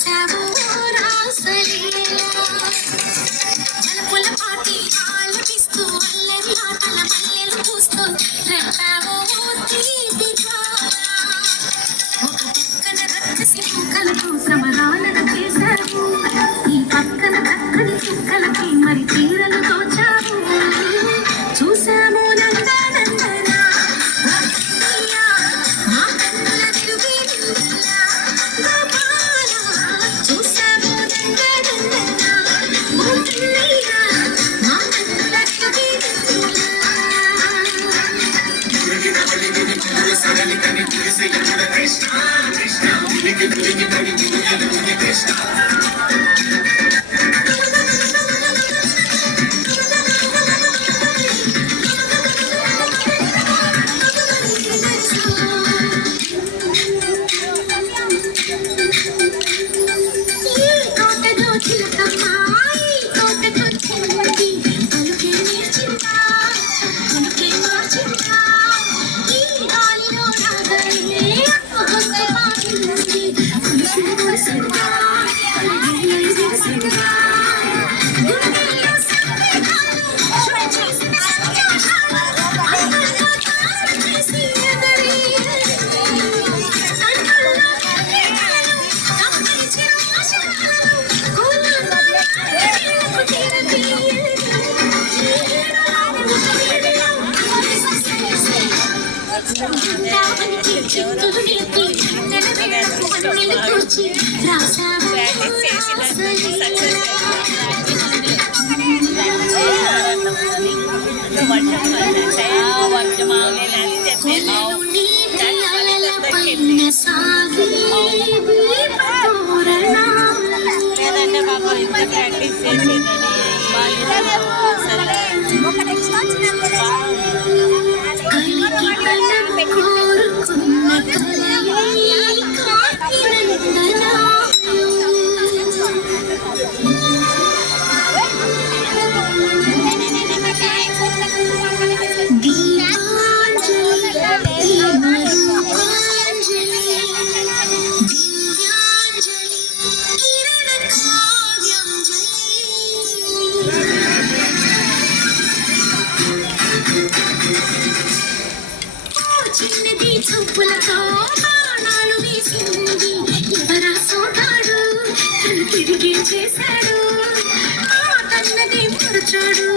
రాసావు రాసలీలా జలపుల పాటి ఆలపిస్తూ అల్లరి ఆటల మల్లెలు పూస్తూ రెప్పావు తీపి ద్వారా ఒక పక్కన రక్కసి కుక్కలతో సమరాలను చేశావు ఈ పక్కన చక్కని చుక్కలకి మరి చీరలు తోచావు చూసాము నందనందన మా కన్నుల తిరుగే నిందలా గోపాల చూసాము నందనందన మా కన్నుల తిరుగే ప్రాక్టీస్ చేసి చిన్నది చూపులతో బాణాలు వేసింది ఎవరా సోగాడు తను తిరిగి చేశాడు మా తన్నది మరచాడు